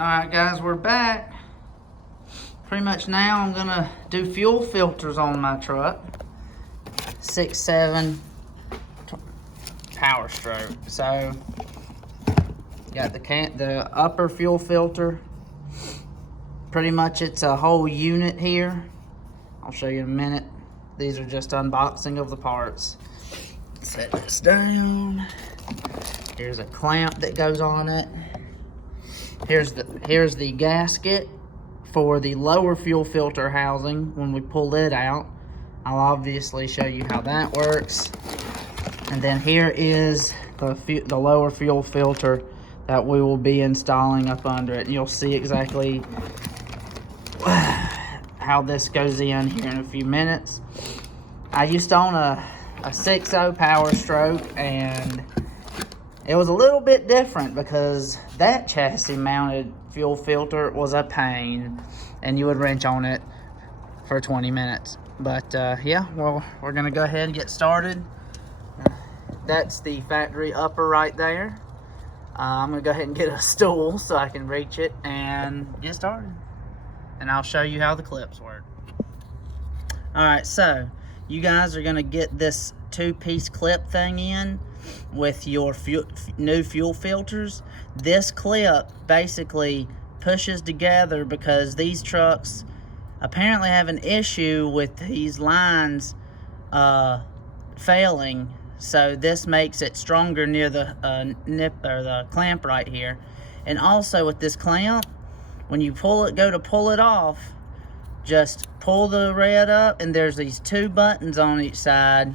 Alright guys, we're back. Pretty much now I'm gonna do fuel filters on my truck. 6.7 Powerstroke. So got the upper fuel filter. Pretty much it's a whole unit here. I'll show you in a minute. These are just unboxing of the parts. Set this down. Here's a clamp that goes on it. Here's the gasket for the lower fuel filter housing when we pull it out. I'll obviously show you how that works. And then here is the lower fuel filter that we will be installing up under it. You'll see exactly how this goes in here in a few minutes. I used to own a 6.0 Powerstroke, and it was a little bit different because that chassis mounted fuel filter was a pain, and you would wrench on it for 20 minutes. But yeah, well, we're gonna go ahead and get started. That's the factory upper right there. I'm gonna go ahead and get a stool so I can reach it and get started. And I'll show you how the clips work. Alright, so you guys are gonna get this two-piece clip thing in with your new fuel filters. This clip basically pushes together because these trucks apparently have an issue with these lines failing. So this makes it stronger near the nip or the clamp right here. And also with this clamp, when you go to pull it off, just pull the red up, and there's these two buttons on each side.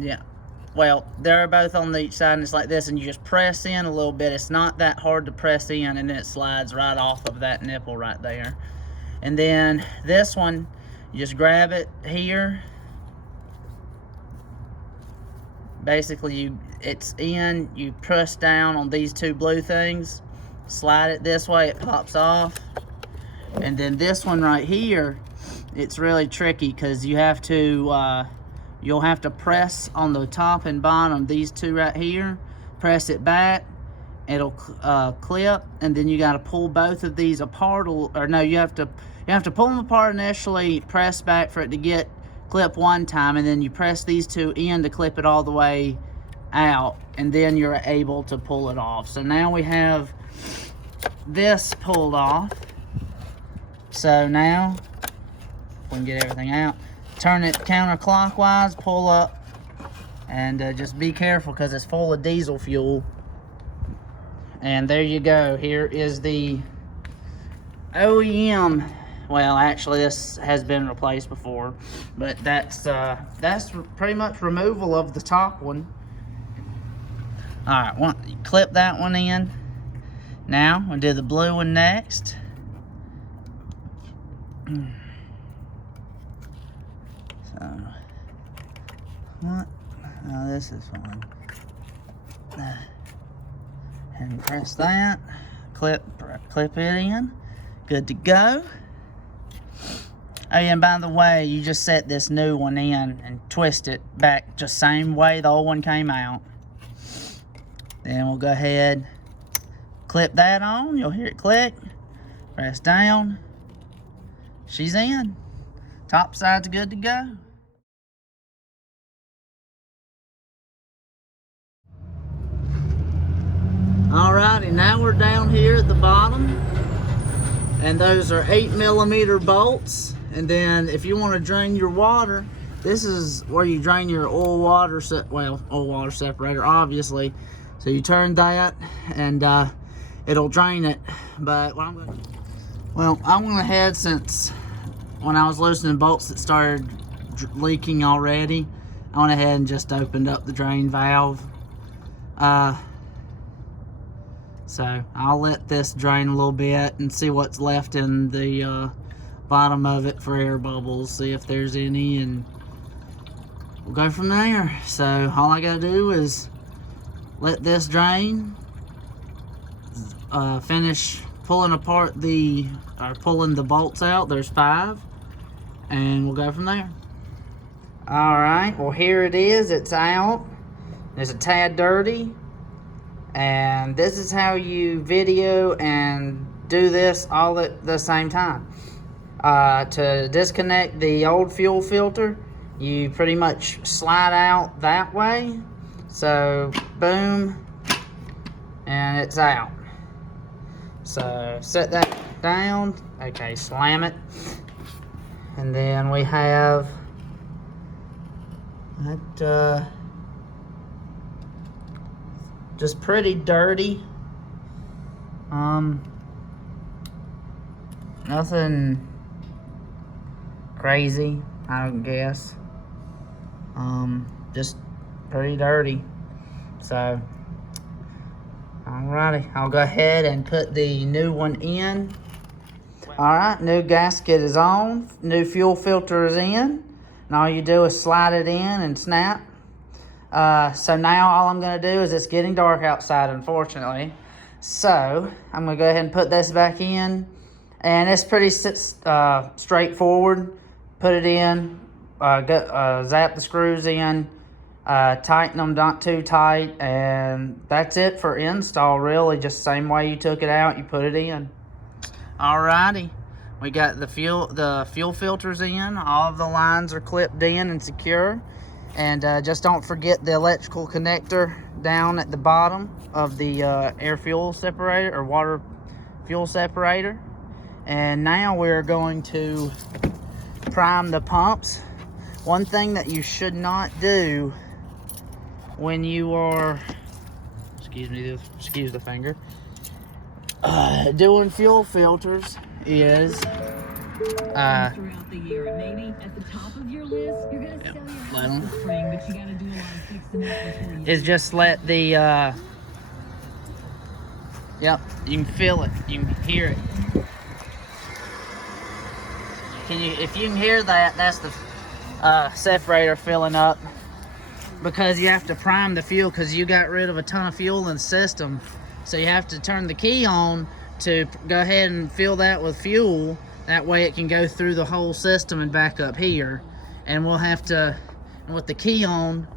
Yeah, well, they're both on each side, and it's like this, and you just press in a little bit. It's not that hard to press in, and then it slides right off of that nipple right there. And then this one, you just grab it here. Basically, it's in, you press down on these two blue things, slide it this way, it pops off. And then this one right here, it's really tricky because you have to you'll have to press on the top and bottom, these two right here, press it back, it'll clip, and then you got to pull both of these apart, or no, you have to pull them apart initially, press back for it to get clip one time, and then you press these two in to clip it all the way out, and then you're able to pull it off. So now we have this pulled off. So now we can get everything out. Turn it counterclockwise, pull up, and just be careful because it's full of diesel fuel. And there you go. Here is the OEM. Well, actually, this has been replaced before, but that's pretty much removal of the top one. All right, clip that one in. Now we'll do the blue one next. So, what? Oh, this is fun. And press that. Clip it in. Good to go. Oh, and by the way, you just set this new one in and twist it back just same way the old one came out. Then we'll go ahead, clip that on. You'll hear it click. Press down. She's in. Top side's good to go. Alrighty, now we're down here at the bottom, and those are 8mm bolts. And then if you want to drain your water, this is where you drain your oil water separator, obviously. So you turn that, and it'll drain it. But what I went ahead, since when I was loosening bolts that started leaking already, I went ahead and just opened up the drain valve. So I'll let this drain a little bit and see what's left in the bottom of it for air bubbles, see if there's any, and we'll go from there. So all I gotta do is let this drain, finish pulling apart pulling the bolts out. There's 5, and we'll go from there. All right, well, here it is. It's out. It's a tad dirty. And this is how you video and do this all at the same time. To disconnect the old fuel filter, you pretty much slide out that way. So boom, and it's out. So set that down. Okay, slam it. And then we have that just pretty dirty. Nothing crazy, I don't guess. Just pretty dirty. So alrighty, I'll go ahead and put the new one in. Alright, new gasket is on, new fuel filter is in, and all you do is slide it in and snap. So now all I'm going to do is, it's getting dark outside, unfortunately. So I'm going to go ahead and put this back in. And it's pretty straightforward. Put it in, zap the screws in, tighten them not too tight, and that's it for install, really. Just same way you took it out, you put it in. Alrighty, we got the fuel filters in. All of the lines are clipped in and secure. And just don't forget the electrical connector down at the bottom of the air fuel separator or water fuel separator. And now we're going to prime the pumps. One thing that you should not do when you are, excuse the finger, doing fuel filters is throughout the year, and maybe at the top of your list, you're gonna sell your house this spring, but you gotta do a lot of fixing up before you is just let the yep, you can feel it, you can hear it. If you can hear that, that's the separator filling up, because you have to prime the fuel, because you got rid of a ton of fuel in the system. So you have to turn the key on to go ahead and fill that with fuel. That way it can go through the whole system and back up here. And we'll have to, with the key on,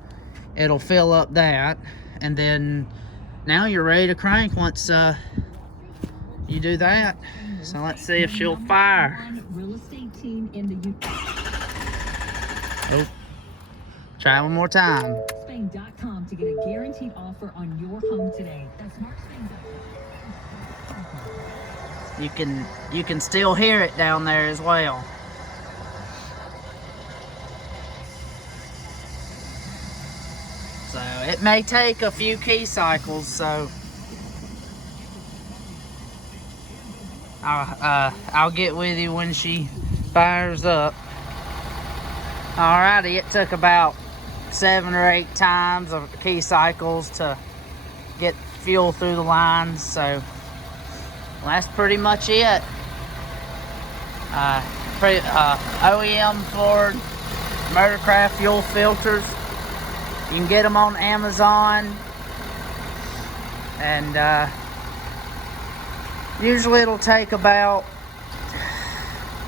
it'll fill up that. And then now you're ready to crank once you do that. So let's see if she'll fire. Oh, try one more time. Spain.com to get a guaranteed offer on your home today. That's markspain.com. You can still hear it down there as well. So it may take a few key cycles, so I'll get with you when she fires up. Alrighty, it took about 7 or 8 times of key cycles to get fuel through the lines, so that's pretty much it. OEM Ford Motorcraft fuel filters. You can get them on Amazon, and usually it'll take about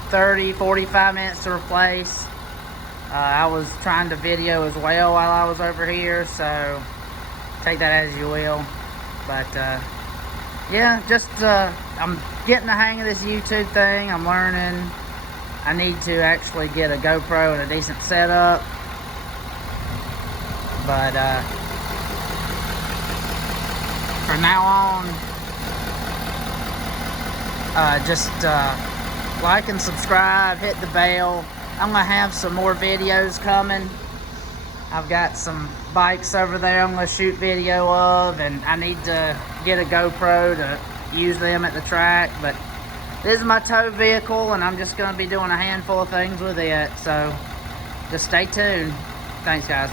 30-45 minutes to replace. I was trying to video as well while I was over here, so take that as you will. But yeah, just I'm getting the hang of this YouTube thing. I'm learning. I need to actually get a GoPro and a decent setup. But from now on, just like and subscribe, hit the bell. I'm gonna have some more videos coming. I've got some bikes over there I'm gonna shoot video of, and I need to get a GoPro to use them at the track. But this is my tow vehicle, and I'm just gonna be doing a handful of things with it, so just stay tuned. Thanks, guys.